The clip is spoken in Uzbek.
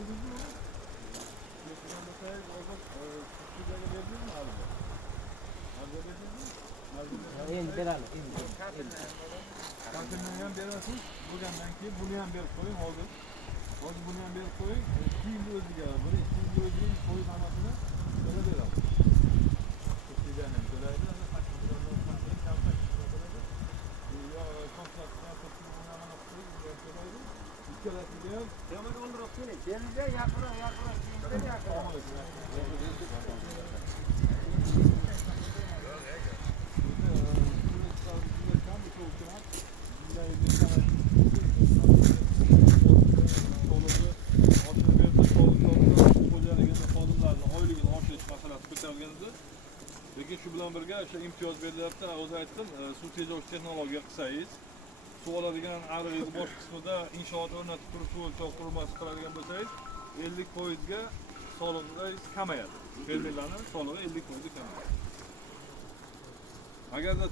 Endi beradi, endi. Kartini ham berasiz, bo'lgandan keyin buni ham berib qo'ying hozir. Hozir buni ham berib qo'ying. Keyin o'ziga, bir ikki yil o'zining qo'y namasini to'layveradi. Subsidiyani ham to'laydi, ikkalasiga ham Yo'q, o'ldirib keling. Belga yaqinroq, keyinga lekin shu bilan birga o'sha imtiyoz berilyapti. O'zi aytdim, suv tejovchi texnologiya qilsangiz, suv oladigan ariqning bosh qismida inshoot o'rnatib turib suv o'lchov qurilmasi qiladigan bo'lsangiz, 50% ga solig'ingiz kamayadi. Fermerlarning solig'i 50% kamayadi. Agarda